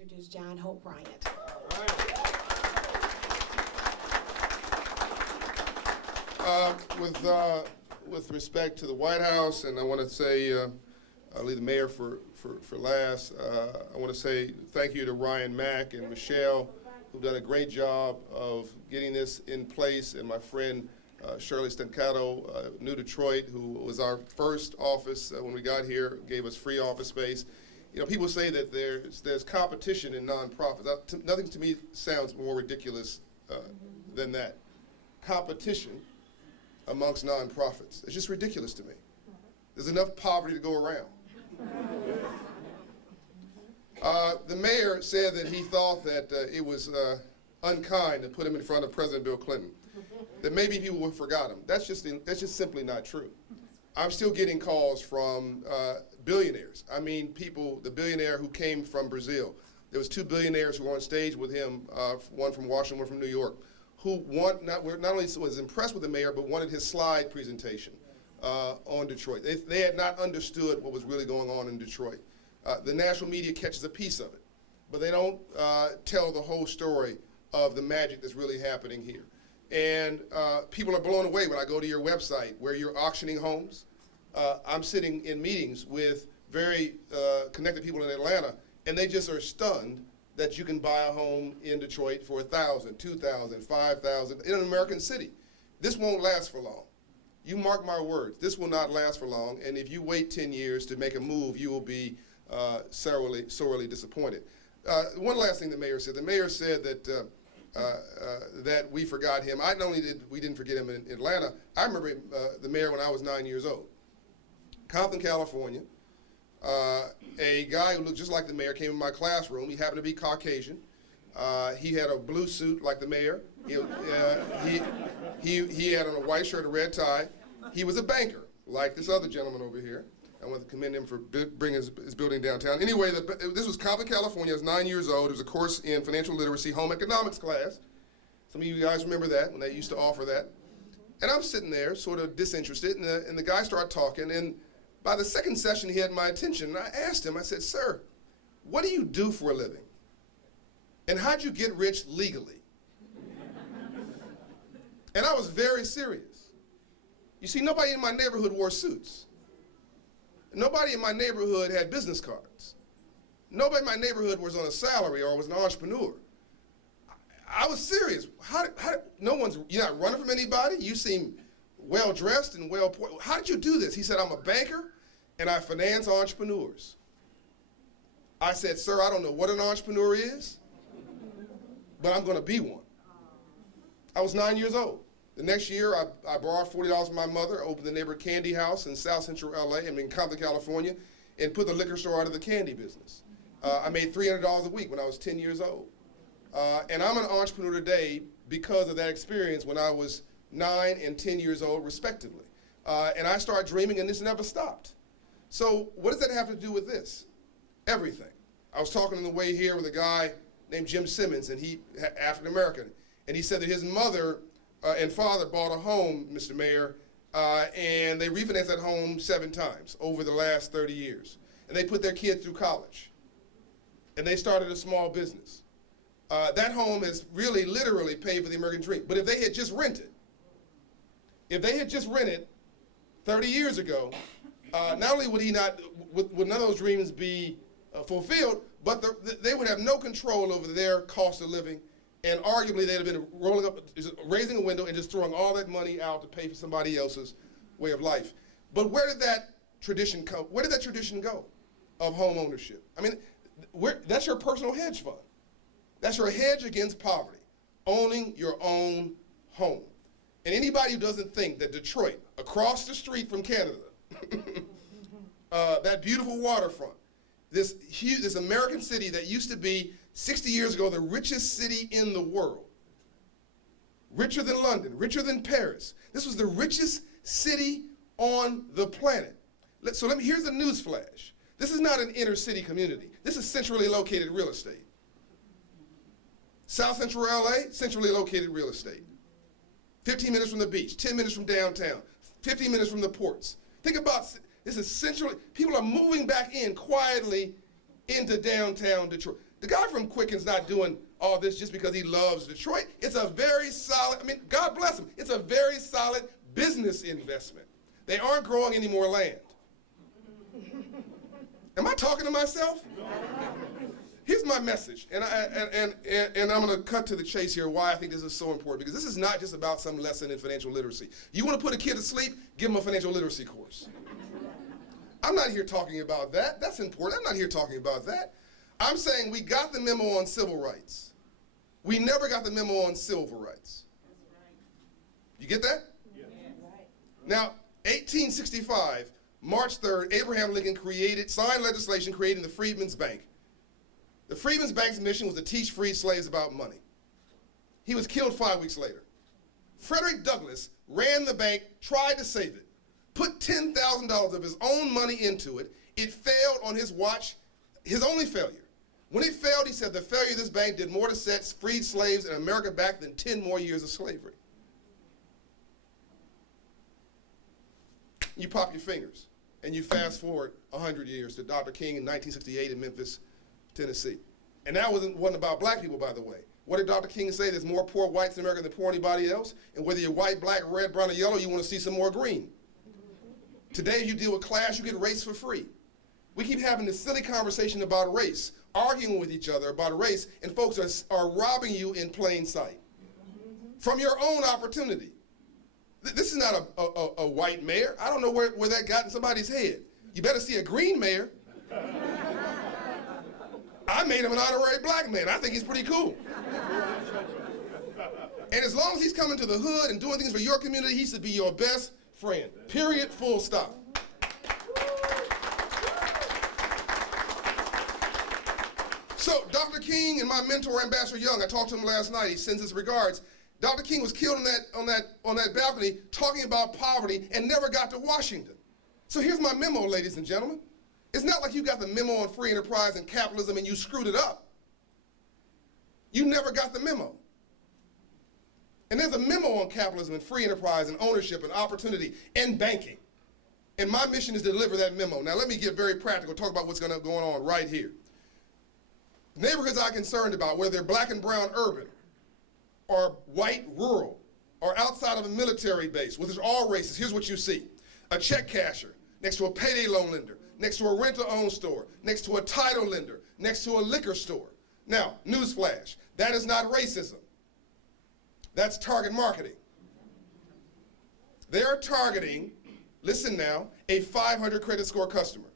introduce John Hope Bryant. With respect to the White House, and I want to say, I'll leave the mayor for last. I want to say thank you to Ryan Mack and Michelle, who've done a great job of getting this in place, and my friend Shirley Stancato, New Detroit, who was our first office when we got here, gave us free office space. You know, people say that there's competition in nonprofits. Nothing to me sounds more ridiculous than that. Competition amongst nonprofits. It's just ridiculous to me. There's enough poverty to go around. The mayor said that he thought that it was unkind to put him in front of President Bill Clinton. That maybe people forgot him. That's just simply not true. I'm still getting calls from billionaires. I mean, people, the billionaire who came from Brazil. There was 2 billionaires who were on stage with him, one from Washington, one from New York, who not only was impressed with the mayor, but wanted his slide presentation on Detroit. They had not understood what was really going on in Detroit. The national media catches a piece of it, but they don't tell the whole story of the magic that's really happening here. And people are blown away when I go to your website where you're auctioning homes. I'm sitting in meetings with very connected people in Atlanta, and they just are stunned that you can buy a home in Detroit for $1,000, $2,000, $5,000 in an American city. This won't last for long. You mark my words, this will not last for long, and if you wait 10 years to make a move, you will be sorely disappointed. One last thing the mayor said that that we forgot him. Not only did we didn't forget him in Atlanta, I remember the mayor when I was 9 years old. Compton, California. A guy who looked just like the mayor came in my classroom. He happened to be Caucasian. He had a blue suit like the mayor. He had on a white shirt, a red tie. He was a banker, like this other gentleman over here. I want to commend him for bringing his building downtown. Anyway, this was Compton, California. I was 9 years old. It was a course in financial literacy, home economics class. Some of you guys remember that, when they used to offer that. And I'm sitting there, sort of disinterested, and the guy started talking, and by the second session, he had my attention, and I asked him, I said, "Sir, what do you do for a living? And how'd you get rich legally?" And I was very serious. You see, nobody in my neighborhood wore suits. Nobody in my neighborhood had business cards. Nobody in my neighborhood was on a salary or was an entrepreneur. I was serious. You're not running from anybody? You seem well-dressed and well-poised. How did you do this? He said, "I'm a banker and I finance entrepreneurs." I said, "Sir, I don't know what an entrepreneur is, but I'm going to be one." I was 9 years old. The next year, I borrowed $40 from my mother, opened the neighborhood candy house in South Central LA, in Compton, California, and put the liquor store out of the candy business. I made $300 a week when I was 10 years old. And I'm an entrepreneur today because of that experience when I was 9 and 10 years old, respectively. And I started dreaming, and this never stopped. So what does that have to do with this? Everything. I was talking on the way here with a guy named Jim Simmons, and he African-American, and he said that his mother and father bought a home, Mr. Mayor, and they refinanced that home 7 times over the last 30 years. And they put their kids through college. And they started a small business. That home has really, literally paid for the American dream. But if they had just rented 30 years ago, not only would none of those dreams be fulfilled, but they would have no control over their cost of living. And arguably, they'd have been raising a window and just throwing all that money out to pay for somebody else's way of life. But where did that tradition come? Where did that tradition go of home ownership? I mean, that's your personal hedge fund. That's your hedge against poverty, owning your own home. And anybody who doesn't think that Detroit, across the street from Canada, that beautiful waterfront, this American city that used to be 60 years ago, the richest city in the world. Richer than London, richer than Paris. This was the richest city on the planet. Here's the news flash. This is not an inner city community. This is centrally located real estate. South Central LA, centrally located real estate. 15 minutes from the beach, 10 minutes from downtown, 15 minutes from the ports. Think about this is centrally, people are moving back in quietly into downtown Detroit. The guy from Quicken's not doing all this just because he loves Detroit. It's a very solid, I mean, God bless him. It's a very solid business investment. They aren't growing any more land. Am I talking to myself? Here's my message, and I'm going to cut to the chase here why I think this is so important, because this is not just about some lesson in financial literacy. You want to put a kid to sleep, give him a financial literacy course. I'm not here talking about that. That's important. I'm not here talking about that. I'm saying we got the memo on civil rights. We never got the memo on civil rights. You get that? Yeah. Now, 1865, March 3rd, Abraham Lincoln signed legislation creating the Freedmen's Bank. The Freedmen's Bank's mission was to teach freed slaves about money. He was killed 5 weeks later. Frederick Douglass ran the bank, tried to save it, put $10,000 of his own money into it. It failed on his watch, his only failure. When it failed, he said the failure of this bank did more to set freed slaves in America back than 10 more years of slavery. You pop your fingers, and you fast forward 100 years to Dr. King in 1968 in Memphis, Tennessee. And that wasn't about black people, by the way. What did Dr. King say? There's more poor whites in America than poor anybody else. And whether you're white, black, red, brown, or yellow, you want to see some more green. Today, if you deal with class, you get race for free. We keep having this silly conversation about race, arguing with each other about race, and folks are robbing you in plain sight from your own opportunity. This is not a white mayor. I don't know where that got in somebody's head. You better see a green mayor. I made him an honorary black man. I think he's pretty cool. And as long as he's coming to the hood and doing things for your community, he should be your best friend. Period, full stop. So Dr. King and my mentor, Ambassador Young, I talked to him last night. He sends his regards. Dr. King was killed on that balcony talking about poverty and never got to Washington. So here's my memo, ladies and gentlemen. It's not like you got the memo on free enterprise and capitalism and you screwed it up. You never got the memo. And there's a memo on capitalism and free enterprise and ownership and opportunity and banking. And my mission is to deliver that memo. Now let me get very practical, talk about what's going on right here. Neighborhoods I'm concerned about, whether they're black and brown urban, or white rural, or outside of a military base, where there's all races, here's what you see. A check casher next to a payday loan lender, next to a rent-to-own store, next to a title lender, next to a liquor store. Now, newsflash, that is not racism. That's target marketing. They are targeting, listen now, a 500 credit score customer.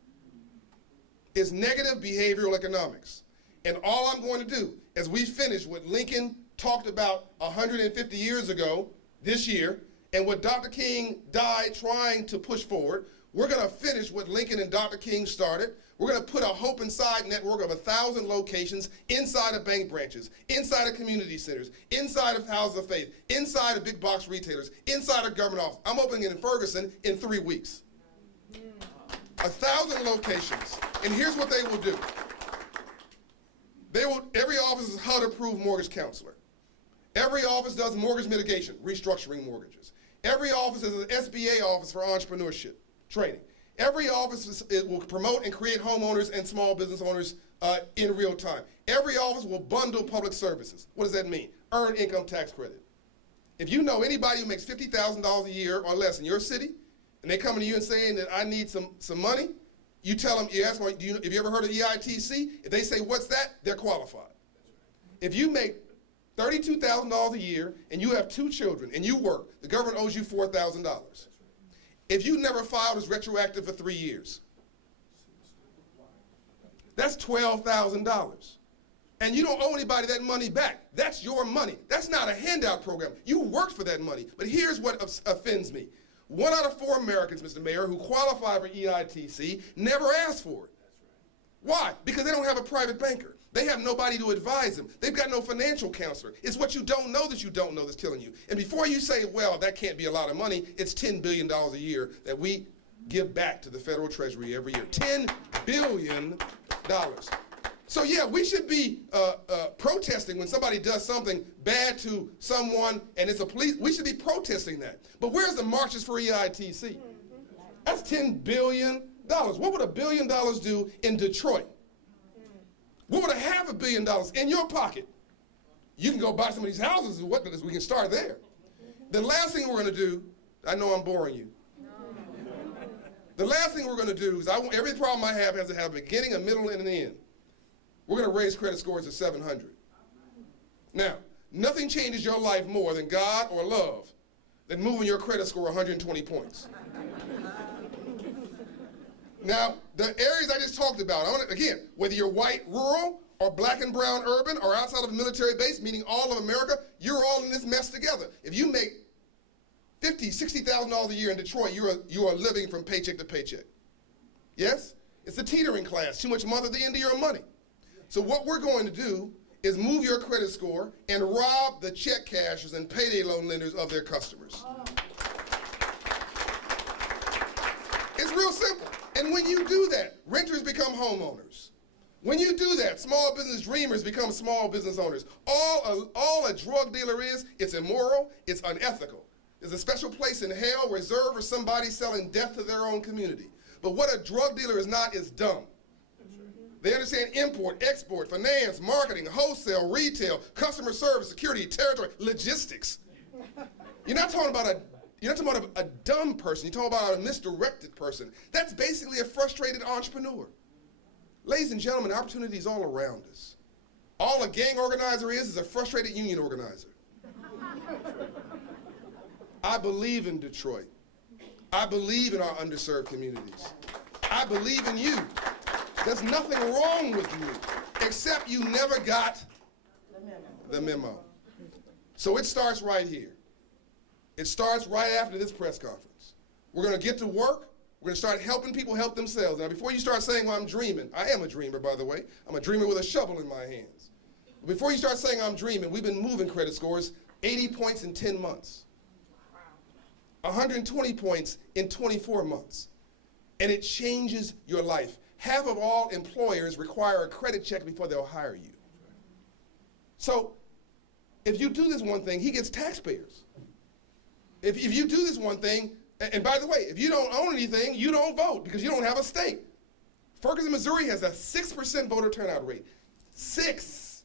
It's negative behavioral economics. And all I'm going to do, as we finish what Lincoln talked about 150 years ago this year, and what Dr. King died trying to push forward, we're going to finish what Lincoln and Dr. King started. We're going to put a Hope Inside network of 1,000 locations inside of bank branches, inside of community centers, inside of houses of faith, inside of big box retailers, inside of government offices. I'm opening it in Ferguson in 3 weeks. 1,000 locations. And here's what they will do. Every office is HUD-approved mortgage counselor. Every office does mortgage mitigation, restructuring mortgages. Every office is an SBA office for entrepreneurship training. Every office will promote and create homeowners and small business owners in real time. Every office will bundle public services. What does that mean? Earned income tax credit. If you know anybody who makes $50,000 a year or less in your city, and they come to you and saying that I need some money, you tell them, you ask them, have you ever heard of EITC? If they say, what's that? They're qualified. If you make $32,000 a year and you have 2 children and you work, the government owes you $4,000. If you never filed, it's retroactive for 3 years. That's $12,000. And you don't owe anybody that money back. That's your money. That's not a handout program. You worked for that money. But here's what offends me. 1 out of 4 Americans, Mr. Mayor, who qualify for EITC never asked for it. Why? Because they don't have a private banker. They have nobody to advise them. They've got no financial counselor. It's what you don't know that's killing you. And before you say, well, that can't be a lot of money, it's $10 billion a year that we give back to the federal treasury every year. $10 billion. So yeah, we should be protesting when somebody does something bad to someone and it's a police. We should be protesting that. But where's the marches for EITC? That's $10 billion. What would $1 billion do in Detroit? What would $500 million in your pocket? You can go buy some of these houses and whatnot. We can start there. The last thing we're going to do, I know I'm boring you. The last thing we're going to do is every problem I have has to have a beginning, a middle, and an end. We're going to raise credit scores to 700. Now, nothing changes your life more than God or love than moving your credit score 120 points. Now, the areas I just talked about, again, whether you're white, rural, or black and brown, urban, or outside of a military base, meaning all of America, you're all in this mess together. If you make $50,000, $60,000 a year in Detroit, you are living from paycheck to paycheck. Yes? It's the teetering class, too much month at the end of your money. So what we're going to do is move your credit score and rob the check cashers and payday loan lenders of their customers. It's real simple. And when you do that, renters become homeowners. When you do that, small business dreamers become small business owners. All a drug dealer is, it's immoral, it's unethical. There's a special place in hell reserved for somebody selling death to their own community. But what a drug dealer is not is dumb. They understand import, export, finance, marketing, wholesale, retail, customer service, security, territory, logistics. You're not talking about a dumb person. You're talking about a misdirected person. That's basically a frustrated entrepreneur. Ladies and gentlemen, opportunity is all around us. All a gang organizer is a frustrated union organizer. I believe in Detroit. I believe in our underserved communities. I believe in you. There's nothing wrong with you, except you never got the memo. So it starts right here. It starts right after this press conference. We're going to get to work. We're going to start helping people help themselves. Now, before you start saying, well, I'm dreaming, I am a dreamer, by the way. I'm a dreamer with a shovel in my hands. Before you start saying I'm dreaming, we've been moving credit scores 80 points in 10 months, 120 points in 24 months, and it changes your life. Half of all employers require a credit check before they'll hire you. So if you do this one thing, he gets taxpayers. If you do this one thing, and by the way, if you don't own anything, you don't vote because you don't have a stake. Ferguson, Missouri has a 6% voter turnout rate. 6.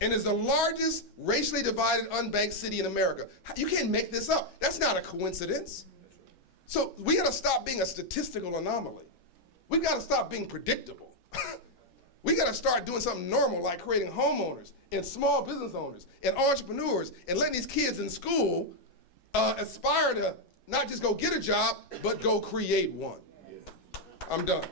And is the largest racially divided unbanked city in America. You can't make this up. That's not a coincidence. So we got to stop being a statistical anomaly. We've got to stop being predictable. We got to start doing something normal like creating homeowners and small business owners and entrepreneurs and letting these kids in school aspire to not just go get a job, but go create one. I'm done.